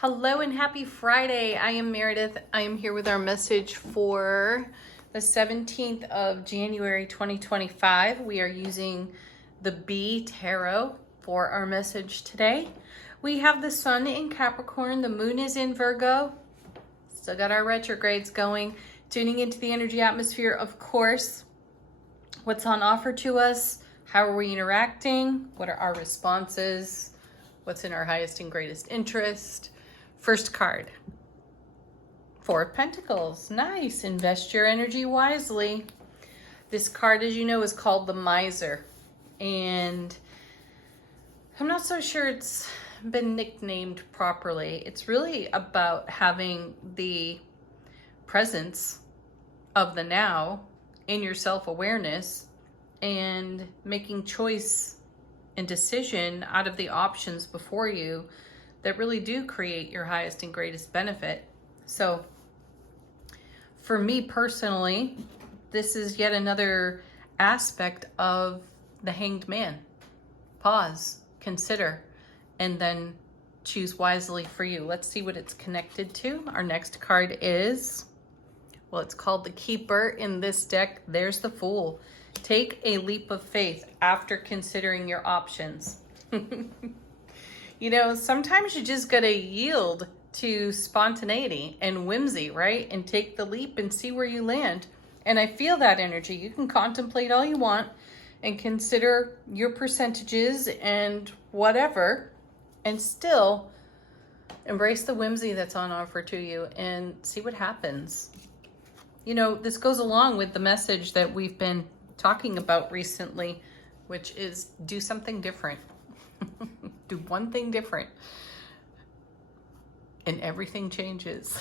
Hello and happy Friday. I am Meredith. I am here with our message for the 17th of January 2025. We are using the B Tarot for our message today. We have the sun in Capricorn, the moon is in Virgo. Still got our retrogrades going. Tuning into the energy atmosphere, of course. What's on offer to us? How are we interacting? What are our responses? What's in our highest and greatest interest? First card, Four of Pentacles. Nice. Invest your energy wisely. This card, as you know, is called the Miser. And I'm not so sure it's been nicknamed properly. It's really about having the presence of the now in your self-awareness and making choice and decision out of the options before you that really do create your highest and greatest benefit. So for me personally, this is yet another aspect of the Hanged Man. Pause, consider, and then choose wisely for you. Let's see what it's connected to. Our next card is, well, it's called the Keeper in this deck. There's the Fool. Take a leap of faith after considering your options. You know, sometimes you just gotta yield to spontaneity and whimsy, right? And take the leap and see where you land. And I feel that energy. You can contemplate all you want and consider your percentages and whatever, and still embrace the whimsy that's on offer to you and see what happens. You know, this goes along with the message that we've been talking about recently, which is do something different. Do one thing different and everything changes.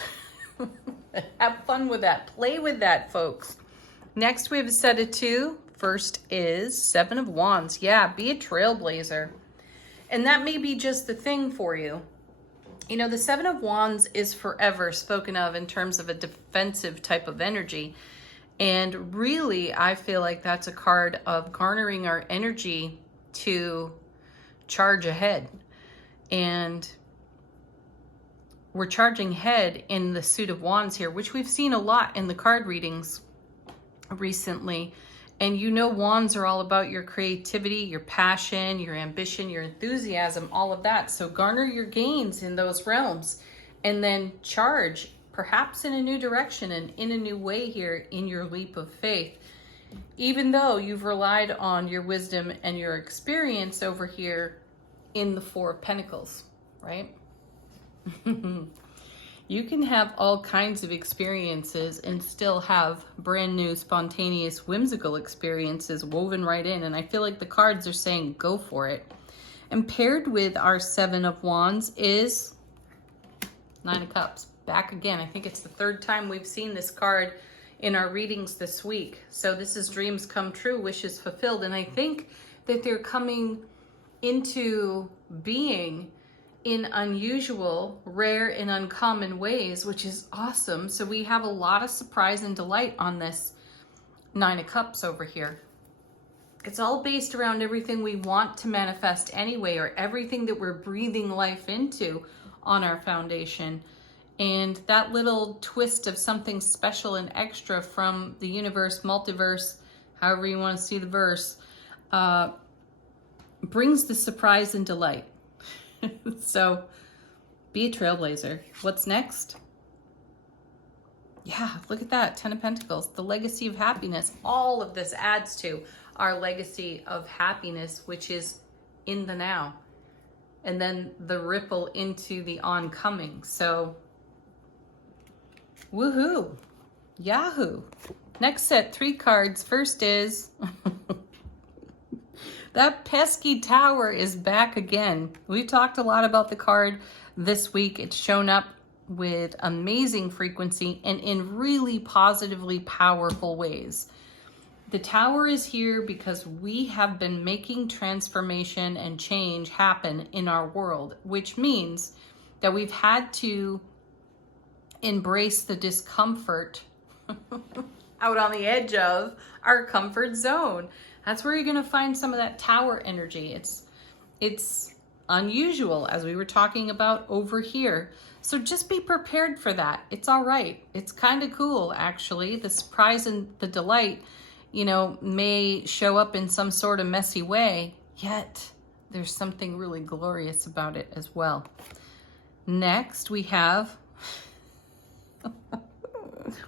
Have fun with that. Play with that, folks. Next, we have a set of two. First is Seven of Wands. Yeah, be a trailblazer. And that may be just the thing for you. You know, the Seven of Wands is forever spoken of in terms of a defensive type of energy. And really, I feel like that's a card of garnering our energy to charge ahead. And we're charging ahead in the suit of wands here, which we've seen a lot in the card readings recently. And you know, wands are all about your creativity, your passion, your ambition, your enthusiasm, all of that. So garner your gains in those realms and then charge, perhaps in a new direction and in a new way here in your leap of faith. Even though you've relied on your wisdom and your experience over here in the Four of Pentacles, right? You can have all kinds of experiences and still have brand new, spontaneous, whimsical experiences woven right in. And I feel like the cards are saying, go for it. And paired with our Seven of Wands is Nine of Cups. Back again. I think it's the third time we've seen this card in our readings this week. So this is dreams come true, wishes fulfilled. And I think that they're coming into being in unusual, rare, and uncommon ways, which is awesome. So we have a lot of surprise and delight on this Nine of Cups over here. It's all based around everything we want to manifest anyway, or everything that we're breathing life into on our foundation. And that little twist of something special and extra from the universe, multiverse, however you want to see the verse, brings the surprise and delight. So be a trailblazer. What's next? Yeah, look at that. Ten of Pentacles, the legacy of happiness. All of this adds to our legacy of happiness, which is in the now. And then the ripple into the oncoming. So woohoo, yahoo. Next set, three cards. First is that pesky Tower is back again. We've talked a lot about the card this week. It's shown up with amazing frequency and in really positively powerful ways. The Tower is here because we have been making transformation and change happen in our world, which means that we've had to embrace the discomfort out on the edge of our comfort zone. That's where you're going to find some of that Tower energy. It's unusual, as we were talking about over here. So just be prepared for that. It's all right. It's kind of cool, actually. The surprise and the delight, may show up in some sort of messy way, yet there's something really glorious about it as well. Next, we have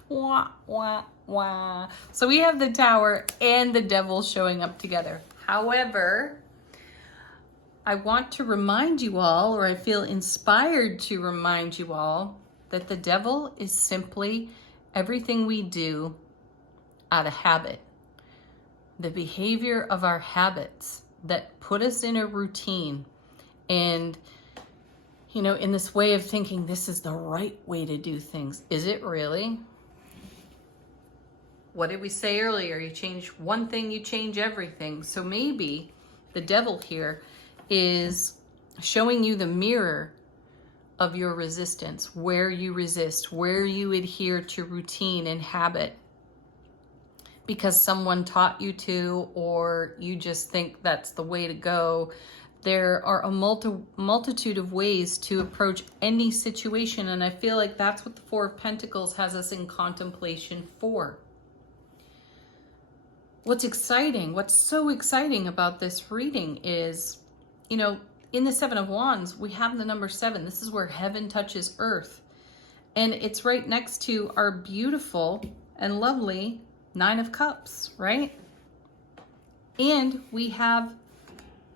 wah, wah, wah. So we have the Tower and the Devil showing up together. However, I want to remind you all, or I feel inspired to remind you all, that the Devil is simply everything we do out of habit. The behavior of our habits that put us in a routine and, in this way of thinking this is the right way to do things. Is it really? What did we say earlier? You change one thing, you change everything. So maybe the Devil here is showing you the mirror of your resistance, where you resist, where you adhere to routine and habit because someone taught you to, or you just think that's the way to go. There are a multitude of ways to approach any situation, and I feel like that's what the Four of Pentacles has us in contemplation for. What's so exciting about this reading is, in the Seven of Wands, we have the number 7. This is where heaven touches earth. And it's right next to our beautiful and lovely 9 of Cups, right? And we have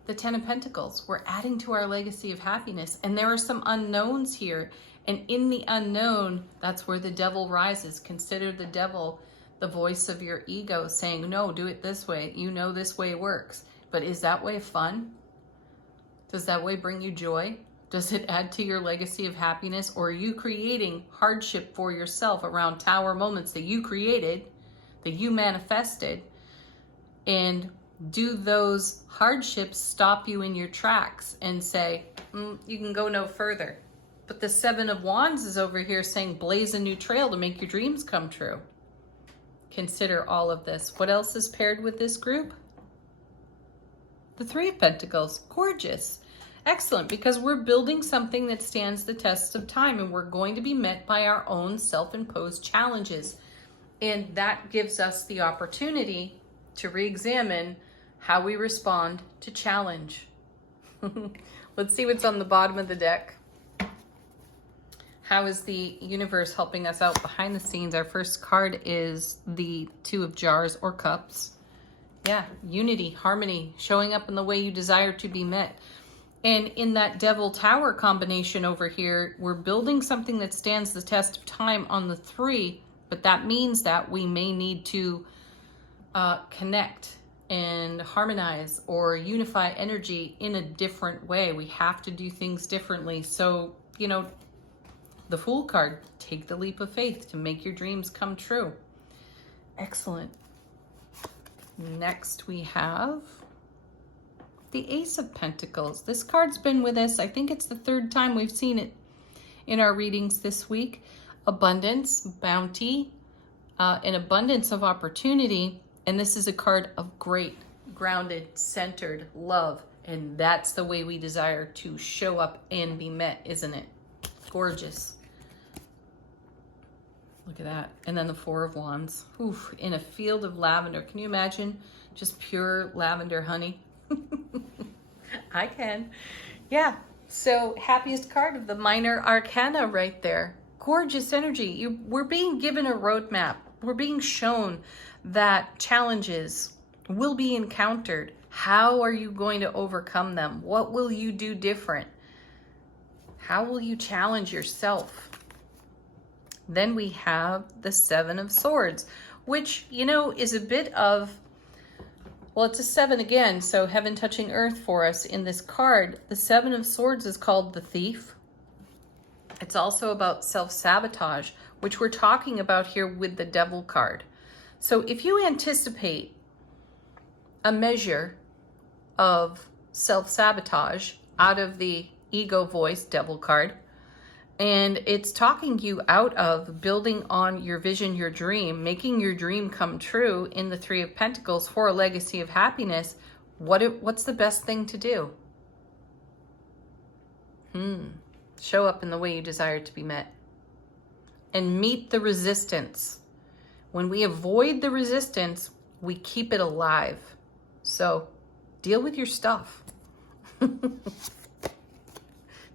the 10 of Pentacles. We're adding to our legacy of happiness. And there are some unknowns here. And in the unknown, that's where the Devil rises. Consider the Devil the voice of your ego saying, no, do it this way. This way works. But is that way fun? Does that way bring you joy? Does it add to your legacy of happiness? Or are you creating hardship for yourself around Tower moments that you created, that you manifested? And do those hardships stop you in your tracks and say, you can go no further? But the 7 of Wands is over here saying, blaze a new trail to make your dreams come true. Consider all of this. What else is paired with this group? The 3 of Pentacles. Gorgeous. Excellent, because we're building something that stands the test of time, and we're going to be met by our own self-imposed challenges. And that gives us the opportunity to re-examine how we respond to challenge. Let's see what's on the bottom of the deck. How is the universe helping us out behind the scenes? Our first card is the 2 of Jars or Cups. Yeah, unity, harmony, showing up in the way you desire to be met. And in that Devil Tower combination over here, we're building something that stands the test of time on the 3, but that means that we may need to connect and harmonize or unify energy in a different way. We have to do things differently. So, the Fool card, take the leap of faith to make your dreams come true. Excellent. Next we have the Ace of Pentacles. This card's been with us. I think it's the 3rd time we've seen it in our readings this week. Abundance, bounty, an abundance of opportunity. And this is a card of great, grounded, centered love. And that's the way we desire to show up and be met, isn't it? Gorgeous. Look at that. And then the 4 of Wands. Oof, in a field of lavender. Can you imagine just pure lavender honey? I can. Yeah. So happiest card of the minor arcana right there. Gorgeous energy. We're being given a roadmap. We're being shown that challenges will be encountered. How are you going to overcome them? What will you do different? How will you challenge yourself? Then we have the 7 of Swords, which, is a bit of, well, it's a 7 again, so heaven touching earth for us in this card. The 7 of Swords is called the Thief. It's also about self-sabotage, which we're talking about here with the Devil card. So if you anticipate a measure of self-sabotage out of the ego voice Devil card, and it's talking you out of building on your vision, your dream, making your dream come true in the 3 of Pentacles for a legacy of happiness, what's the best thing to do? Show up in the way you desire to be met. And meet the resistance. When we avoid the resistance, we keep it alive. So deal with your stuff.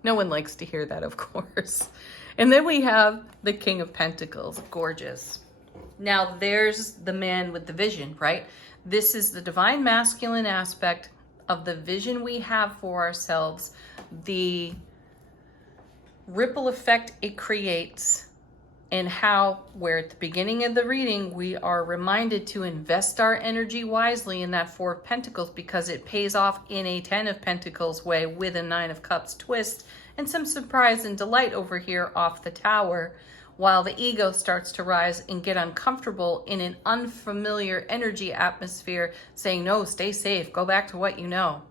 No one likes to hear that, of course. And then we have the King of Pentacles. Gorgeous. Now there's the man with the vision, right? This is the divine masculine aspect of the vision we have for ourselves, the ripple effect it creates, and how, where at the beginning of the reading, we are reminded to invest our energy wisely in that Four of Pentacles because it pays off in a Ten of Pentacles way with a Nine of Cups twist and some surprise and delight over here off the Tower, while the ego starts to rise and get uncomfortable in an unfamiliar energy atmosphere saying, no, stay safe, go back to what you know.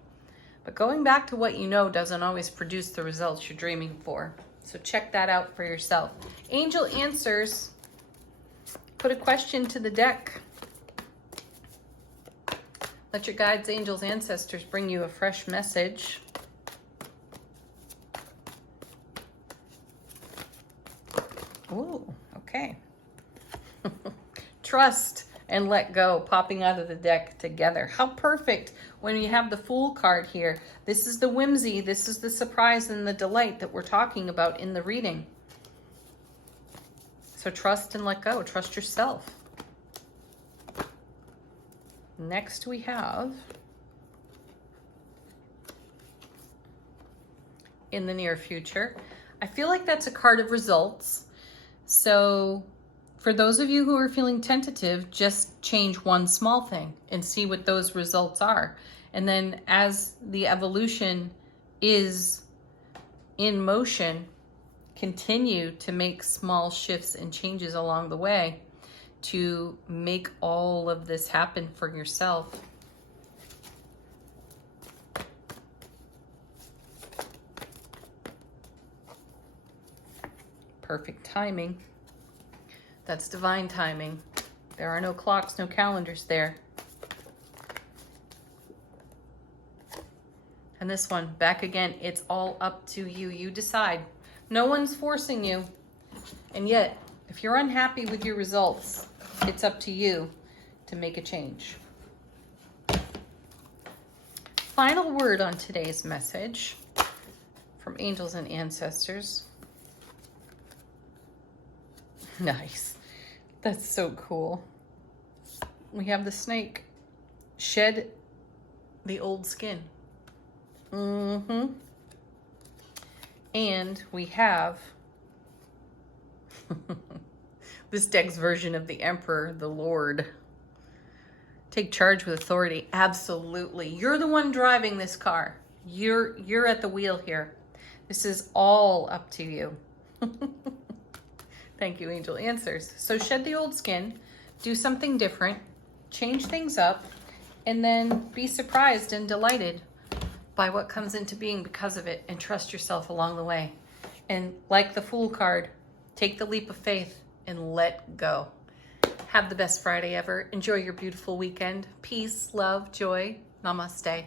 But going back to what you know doesn't always produce the results you're dreaming for. So check that out for yourself. Angel answers. Put a question to the deck. Let your guides, angels, ancestors bring you a fresh message. Ooh, okay. Trust and let go popping out of the deck together. How perfect when you have the Fool card here. This is the whimsy, this is the surprise and the delight that we're talking about in the reading. So trust and let go. Trust yourself. Next we have in the near future. I feel like that's a card of results. So for those of you who are feeling tentative, just change one small thing and see what those results are. And then as the evolution is in motion, continue to make small shifts and changes along the way to make all of this happen for yourself. Perfect timing. That's divine timing. There are no clocks, no calendars there. And this one, back again, it's all up to you. You decide. No one's forcing you. And yet, if you're unhappy with your results, it's up to you to make a change. Final word on today's message from angels and ancestors. Nice. That's so cool. We have the snake. Shed the old skin. And we have this deck's version of the Emperor, the Lord. Take charge with authority. Absolutely. You're the one driving this car. You're at the wheel here. This is all up to you. Thank you, Angel Answers. So shed the old skin, do something different, change things up, and then be surprised and delighted by what comes into being because of it, and trust yourself along the way. And like the Fool card, take the leap of faith and let go. Have the best Friday ever. Enjoy your beautiful weekend. Peace, love, joy. Namaste.